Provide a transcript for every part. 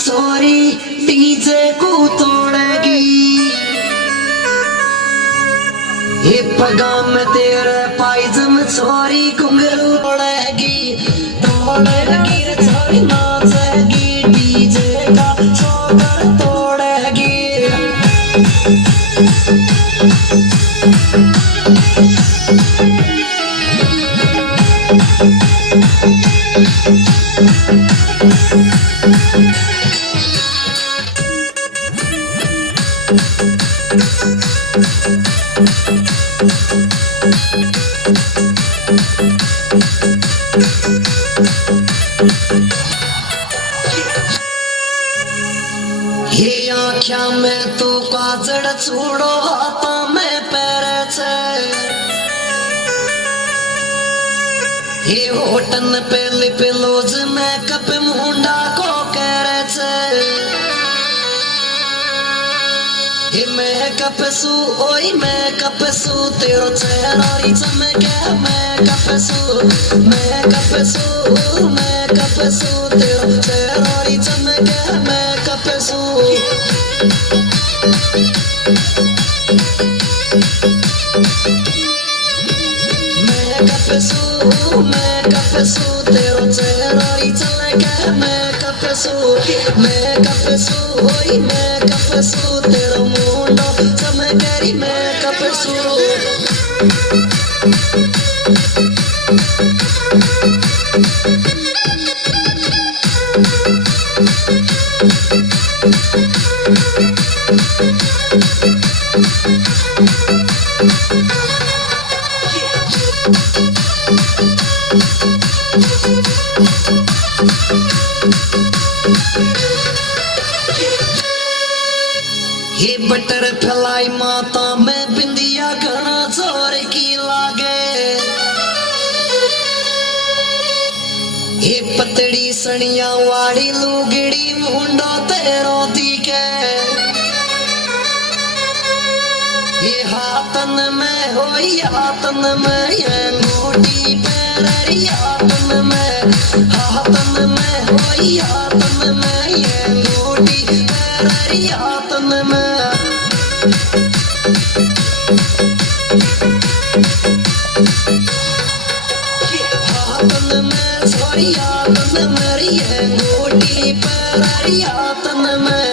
छोरी डीजे को तोड़ेगी, ये पगाम तेरे पायजम छोरी घुंघरू तोड़ेगी, तोड़ेगी रे छोरी नाचेगी, डीजे का छोकर तोड़ेगी। ये आँख्या में तो काजड़ छोड़ो हाथा में पैरे छे, ये होटन पे लिप लोज में कप मुंडा को करे छे, ये महक मेकअप सू ओए मेकअप सू तेरो चेहरा री चमके मेकअप सू मेकअप सू मेकअप सू तेरो चेहरा री चमके मेकअप सू मेकअप सू तेरो चेहरा री चमके मेकअप सू ओए मेकअप सू तेरो मुंडो चमके री मेकअप सू ये बटर फैलाई माता में बिंदिया घना जोर की लागे ये पतड़ी सनिया वाड़ी लुगड़ी मुंडो तेरो दिखे ये हाथन में हो हाथन में ये अंगूठी पैरी हाथन में हो हाथन में ये अंगूठी पैरी हाथन में हाथन में ये अंगूठी पैरी हाथन में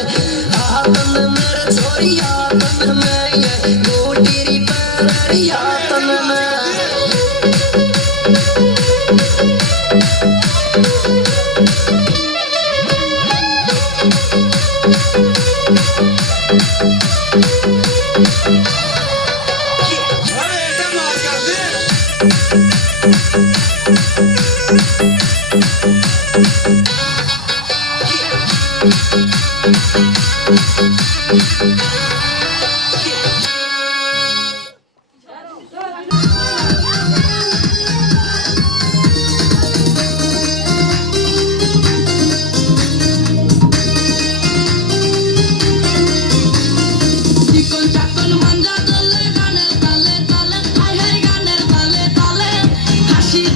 छोरी हाथन में ये अंगूठी री पैरी हाथन में হাসি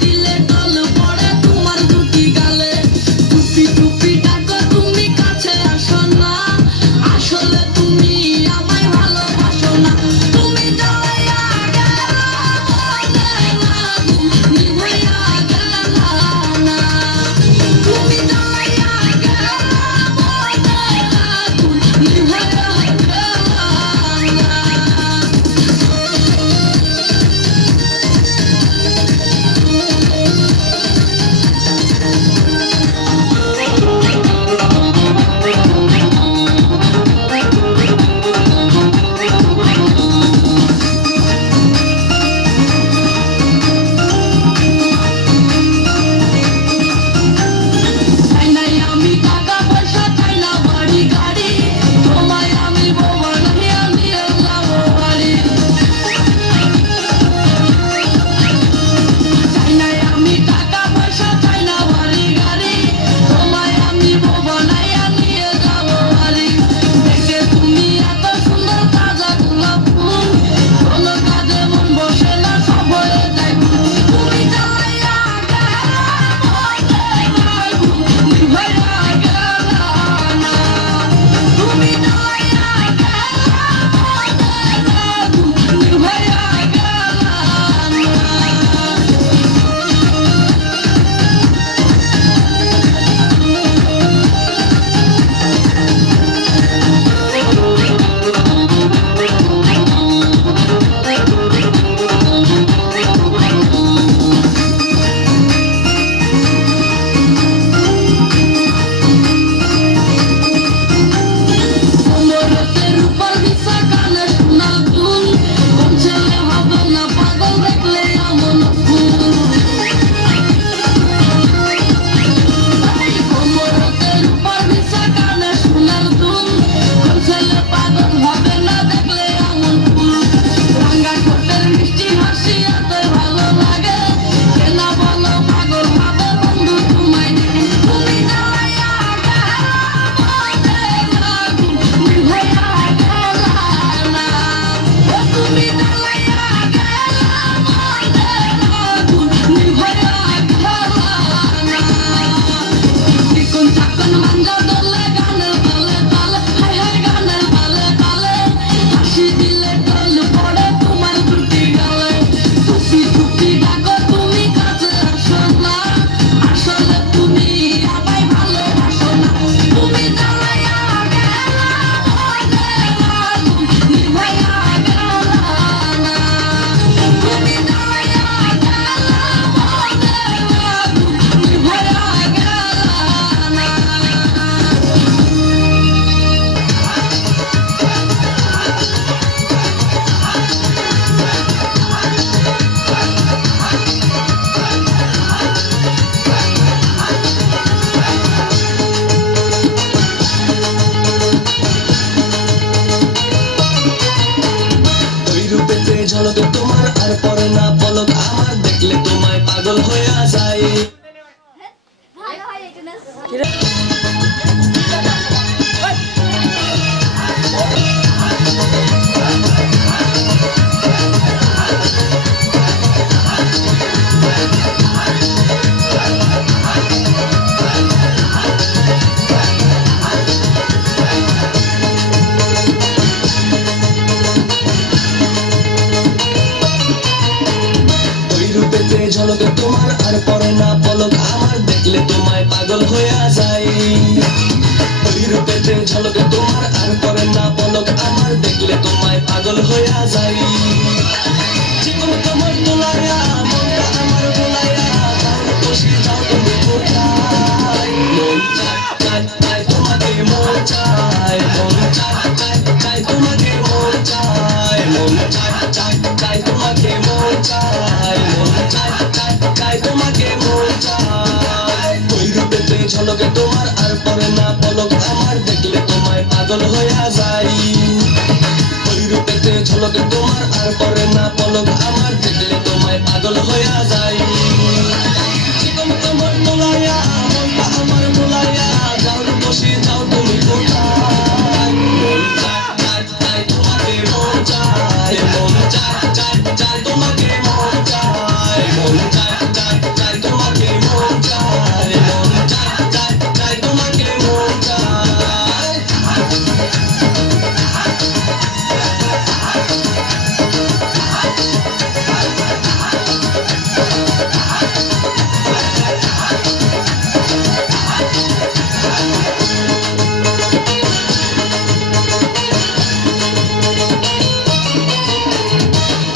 পলক আমার দেখলে তোমায় পাগল হইয়া যায় ঝলকে তোমার আর পরে না পলক আমার দেখলে তোমায় পাগল হইয়া যায় ওই রূপেতে ঝলকে তোমার আর পরে না পলক আমার দেখলে তোমায় পাগল হইয়া যায় জীবন তোমার তোলাইয়া মনটা আমার ভোলাইয়া বসে যাও তুমি কোথায় মন চায় চায় তোমাকে মন চায় মন চায় তোমাকে মন চায় মন চায় তোমাকে মন চায় মন চায় তোমাকে মন চায় ওই রূপেতে ঝলকে তোমার আর পরে না পলক আমার দেখলে তোমায় পাগল হইয়া যায় ওই রূপেতে ঝলকে তোমার আর পরে না পলক আমার দেখলে তোমায় পাগল হইয়া যায় জীবন তোমার তোলাইয়া মনটা আমার ভোলাইয়া যাও বসে যাও তুমি কোথায় মন চায় তোমাকে মন চায় মন চায় তোমাকে মন চায় মন চায় তোমাকে মন চায় মন চায় তোমাকে মন চায়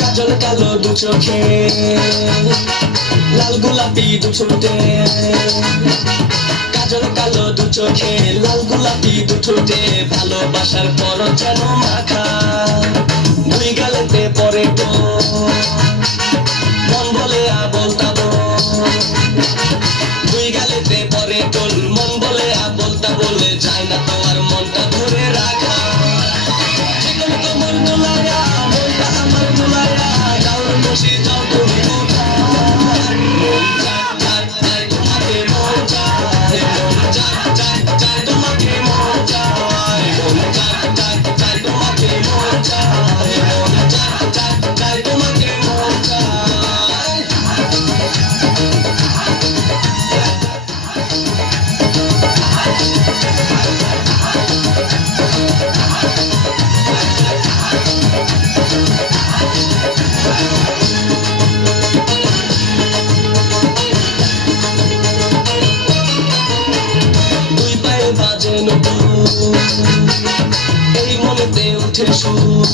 কাজল কালো দু চোখে লাল গোলাপি দু ঠোঁটে কাজল কালো দু চোখে লাল গোলাপি দু ঠোঁটে ভালোবাসার পর যেন মাখা দুই গালেতে পরে তো মন বলে আবল তাবল দুই গালেতে পরে তোল মন বলে আবল তাবল যায় না তোমার মনটা ধরে রাখা জীবন তোমার তোলাইয়া মনটা আমার ভোলাইয়া যাও বসে যাও তুমি কোথায় মন চায় তোমাকে মন চায় মন চায় তোমাকে মন চায় মন চায় তোমাকে মন চায় মন চায় তোমাকে মন চায় দুই পায়ে বাজে নতুন এই মনেতে উঠে সুর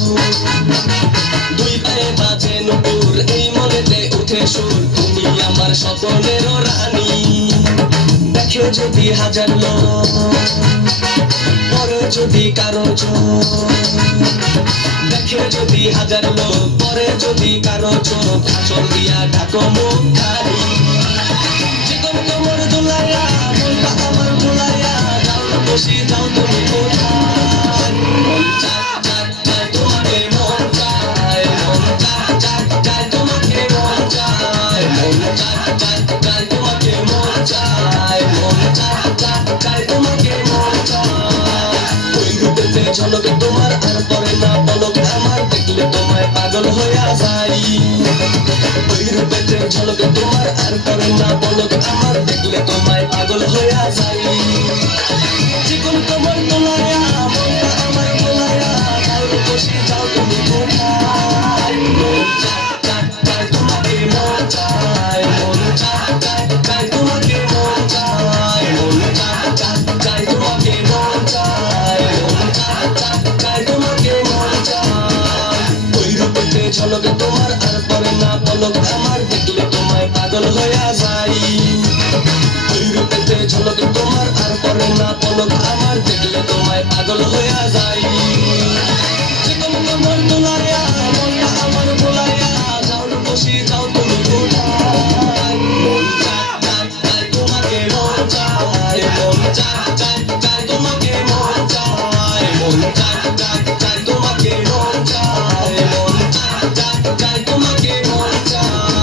দুই পায়ে বাজে নতুন এই মনেতে উঠে সুর তুমি আমার স্বপ্নের রানী দেখে যদি হাজার লোক পরে যদি কারো চোখ দেখে যদি হাজার লোক পরে যদি কারো চোখ আঁচল দিয়া ঢাকো মুখ খালি জীবন তোমার দোলাইয়া মনটা আমার ভোলাইয়া যাও বসে যাও তুমি কোথায় মন চায় তোমাকে মন চায় মন চায় তোমাকে মন চায় মন চায় তোমাকে মন চায় মন চায় তোমাকে মন চায় ওই রূপেতে ঝলকে তোমার আর পরে না পলক আমার দেখলে তোমায় পাগল হইয়া যায় ওই রূপেতে ঝলকে তোমার আর পরে না পলক আমার দেখলে তোমায় পাগল হইয়া যায় জীবন তোমার তোলাইয়া মনটা আমার ভোলাইয়া যাও বসে যাও তুমি কোথায় মন চায় তোমাকে মন চায় মন চায় তোমাকে মন চায় মন চায় তোমাকে মন চায় মন চায় তোমাকে মন চায় ওই রূপেতে ঝলকে তোমার আর পরে না পলক আমার দেখলে তোমায় পাগল হইয়া যায় ওই রূপেতে ঝলকে তোমার আর পরে না পলক আমার দেখলে তোমায় পাগল হইয়া যায় জীবন তোমার তোলাইয়া মনটা আমার ভোলাইয়া যাও বসে যাও তুমি কোথায় মন চায় তোমাকে মন চায় মন চায় তোমাকে মন চায় মন চায় তোমাকে মন চায় মন চায় তোমাকে মন চায়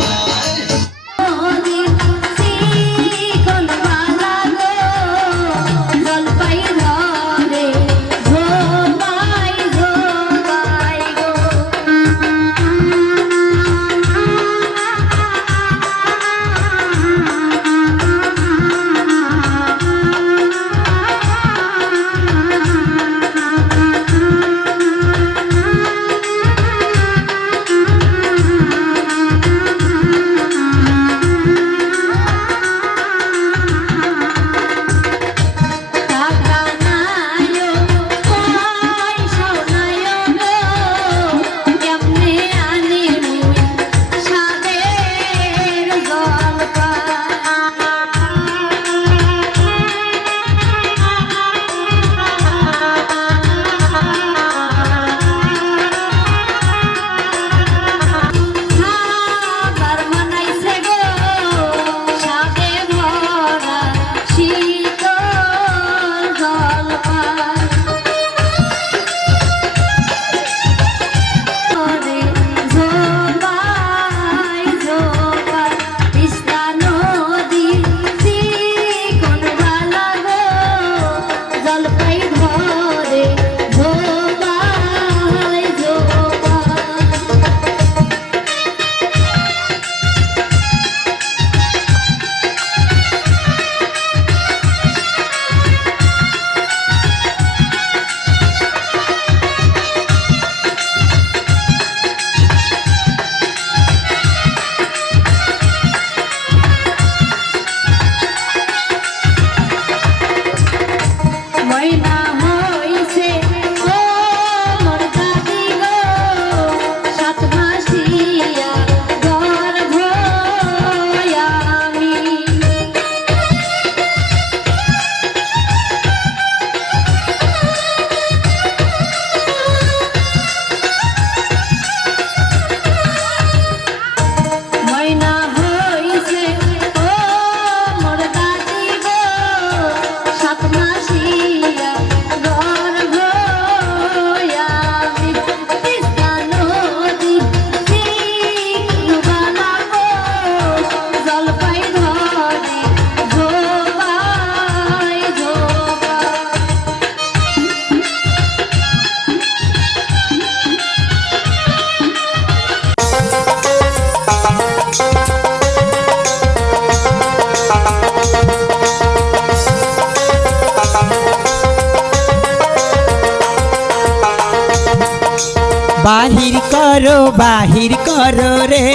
করো বাহির করো রে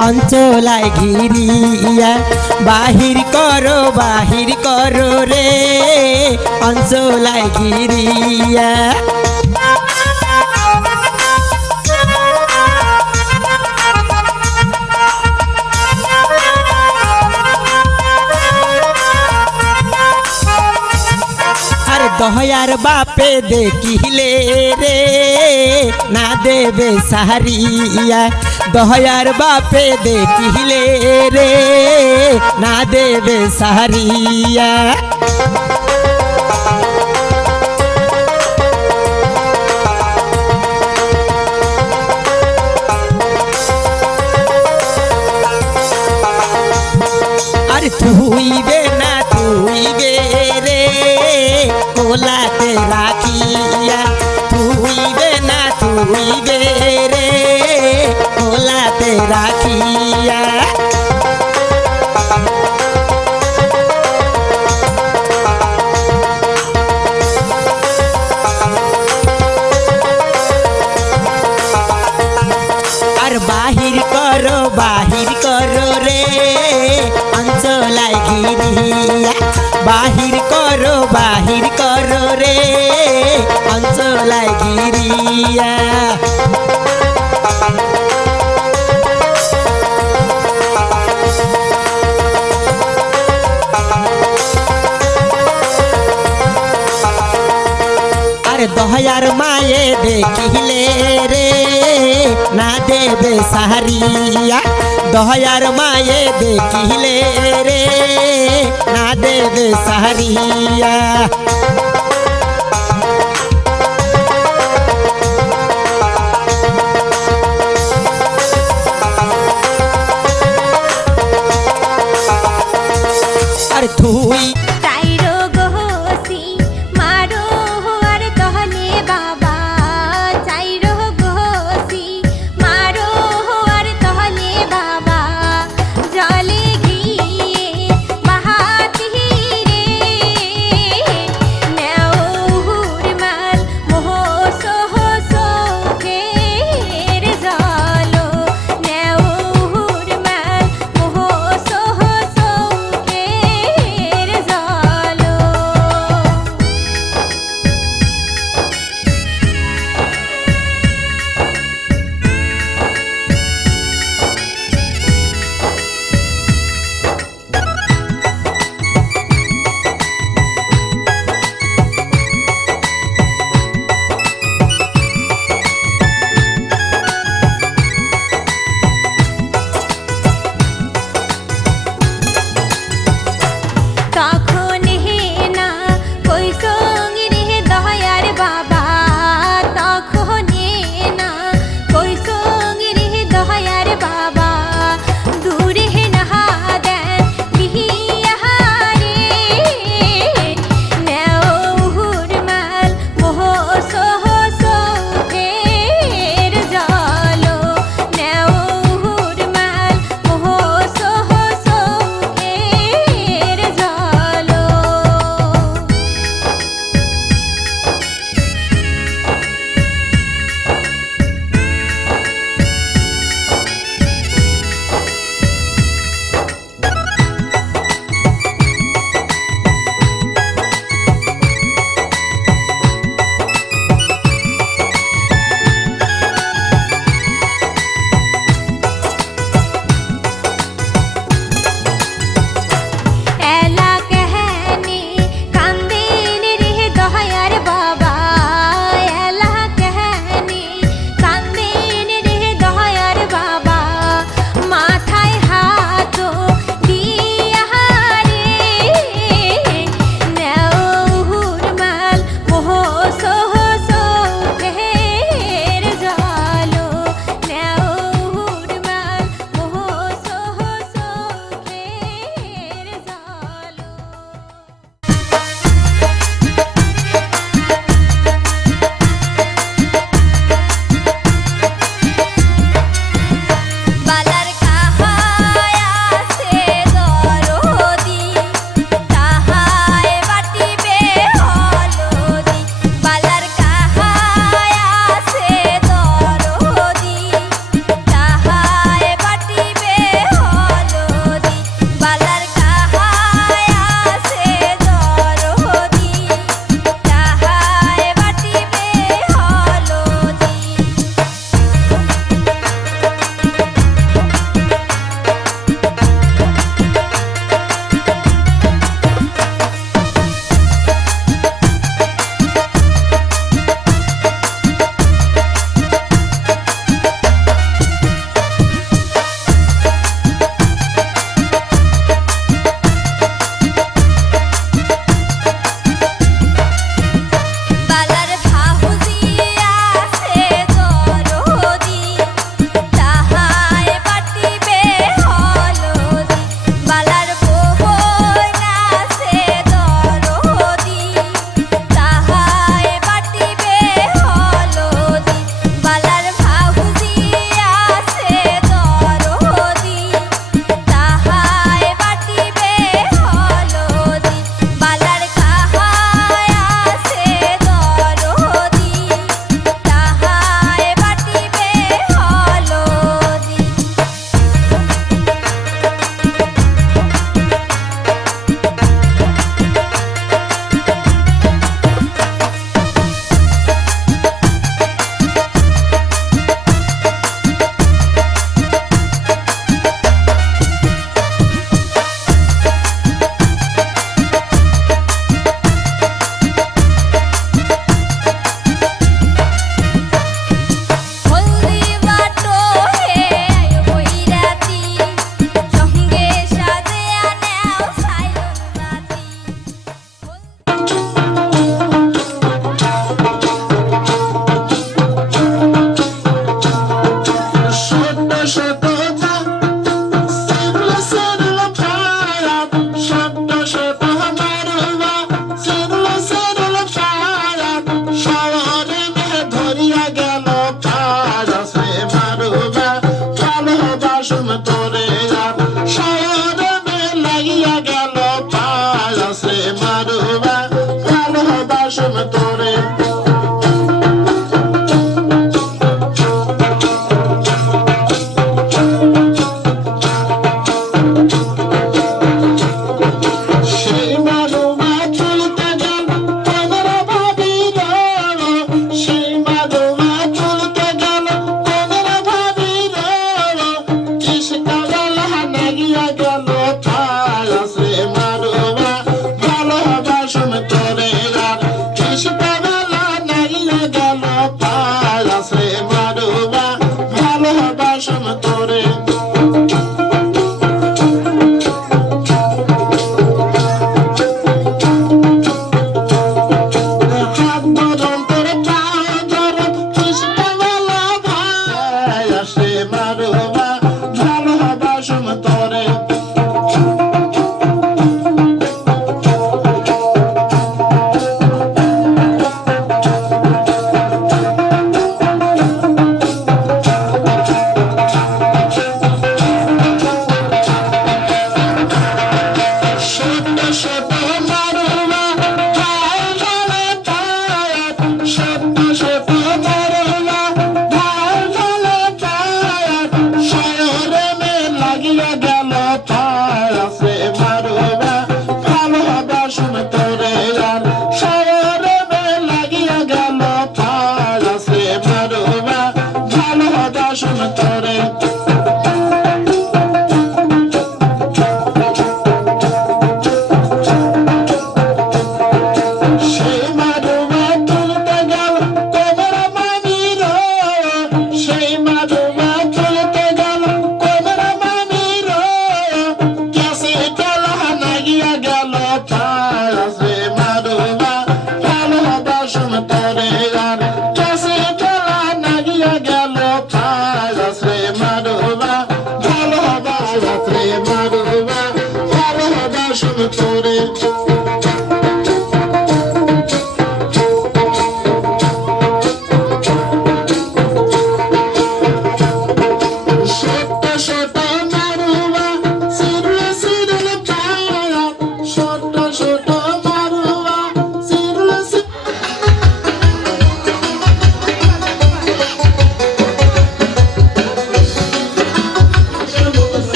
অঞ্চলায় ঘিরিয়া বাহির করো রে অঞ্চলায় ঘিরিয়া দহয়ার বাপে দেখিলে রে না দেবে সাহারিয়া দহয়ার বাপে দেখিলে রে না দেবে সাহারিয়া আর তুইবে না তুইবে রে কোলাতে রাখিয়া তুইবে না তুইবে রে কোলাতে রাখিয়া আর বাহির করো রে অঞ্চলায় ঘিরিয়া বাহির করো রে অঞ্চলায় ঘিরিয়া আরে দহয়ার মায়ে দেখিলে রে না দেবে সাহারিয়া দহয়ার মায়ে দেখিলে রে না দেবে সাহারিয়া আর তুই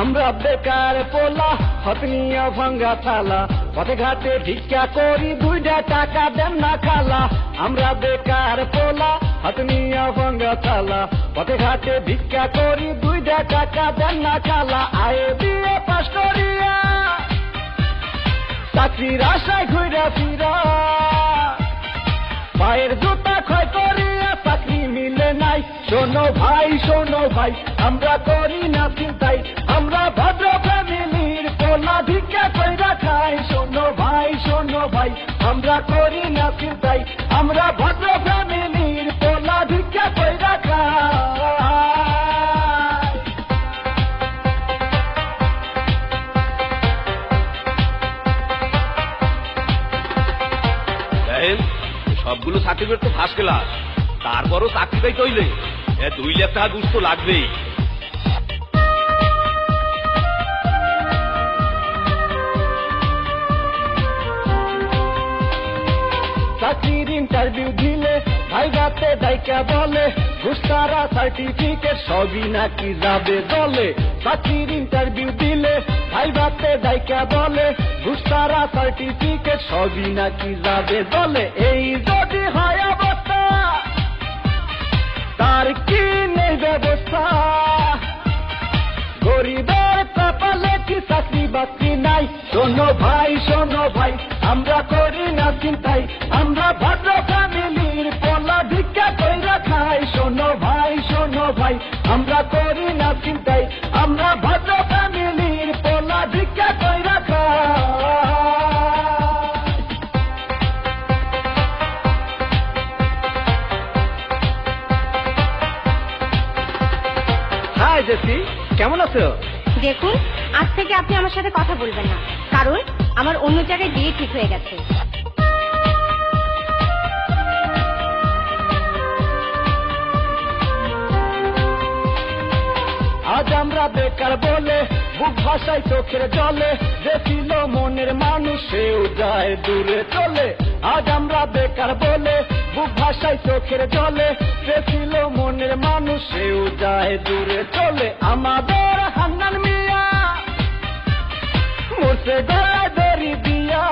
আমরা বেকার পোলা হাত নিয়া ভাঙ্গা থালা পথে ঘাটে ভিক্ষা করি 2টা টাকা দেন না খালা আমরা বেকার পোলা হাত নিয়া ভাঙ্গা থালা পথে ঘাটে ভিক্ষা করি 2টা টাকা দেন না খালা আয়ে বিয়ে পাস করিয়া চাকরির আশায় ঘুরা ফিরা পায়ের জুতা ক্ষয় করিয়া চাকরি মিলে নাই শোনো ভাই আমরা করি না চিন্তাই আমরা ভদ্র ফ্যামিলির পোলা ভিক্ষা কইরা খাই শোনো ভাই আমরা করি না চিন্তাই আমরা ভদ্র ফ্যামিলির পোলা ভিক্ষা কইরা খাই সবগুলো সার্টিফিকেট তো ফার্স্ট ক্লাস তারপরও চাকরি পাইতে হইলে 2 লাখ টাকা ঘুষ তো লাগবেই চাকরির ইন্টারভিউ দিলে ভাইবাতে দায়িকা বলে ঘুষতারা সার্টিফিকেট সবই নাকি যাবে দলে চাকরির ইন্টারভিউ দিলে ভাইবাতে দায়িকা বলে ঘুষতারা সার্টিফিকেট সবই নাকি যাবে দলে এই যদি হয় অবস্থা তার কি নেই ব্যবস্থা গরিবের কপালে কি চাকরি বাকরি নাই শোনো ভাই আমরা করি না চিন্তাই আমরা ভদ্র ফ্যামিলির পোলা ভিক্ষা কইরা খাই শোনো ভাই আমরা করি না চিন্তাই আমরা ভদ্র ফ্যামিলির পোলা ভিক্ষা কইরা খাই হাই জেসি কেমন আছো দেখুন আজ থেকে আপনি আমার সাথে কথা বলবেন না কারণ আমার অন্য জায়গায় বিয়ে ঠিক হয়ে গেছে আজ আমরা বেকার বলে বুক ভাষায় চোখের জলে যে ছিল মনের মানুষ সেও যায় দূরে চলে আজ আমরা বেকার বলে বুক ভাষায় চোখের জলে যে ছিল মনের মানুষ সেও যায় দূরে চলে আমাদের হান্নান মিয়া মোরসে গলায় দড়ি দিয়া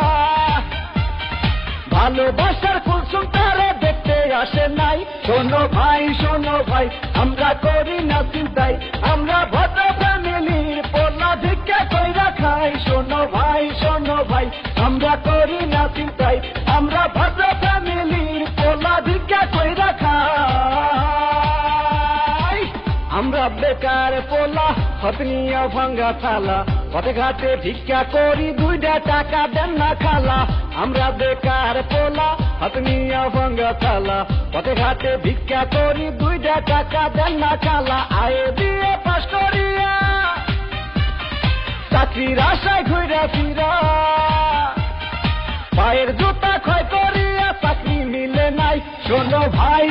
ভালোবাসার কুলসুম তারা দেখতে আসে নাই শোনো ভাই আমরা করি না চিন্তাই আমরা ভদ্র ফ্যামিলির পোলা ভিক্ষা কইরা খাই শোনো ভাই আমরা করি না চিন্তাই আমরা ভদ্র ফ্যামিলির পোলা ভিক্ষা কইরা খাই আমরা বেকার পোলা হাত নিয়া ভাঙ্গা থালা পথে ঘাটে ভিক্ষা করি 2টা টাকা দেন না খালা আমরা বেকার পোলা হাত নিয়া ভাঙ্গা থালা পথে ঘাটে ভিক্ষা করি 2টা টাকা দেন না খালা আয়ে বিয়ে পাস করিয়া চাকরির আশায় ঘুরা ফিরা পায়ের জুতা ক্ষয় করিয়া চাকরি মিলে নাই শোনো ভাই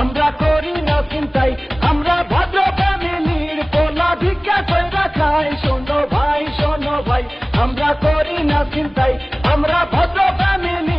আমরা করি না চিন্তাই আমরা ভদ্র ফ্যামিলির পোলা ভিক্ষা কইরা খাই শোনো ভাই আমরা করি না চিন্তাই আমরা ভদ্র ফ্যামিলি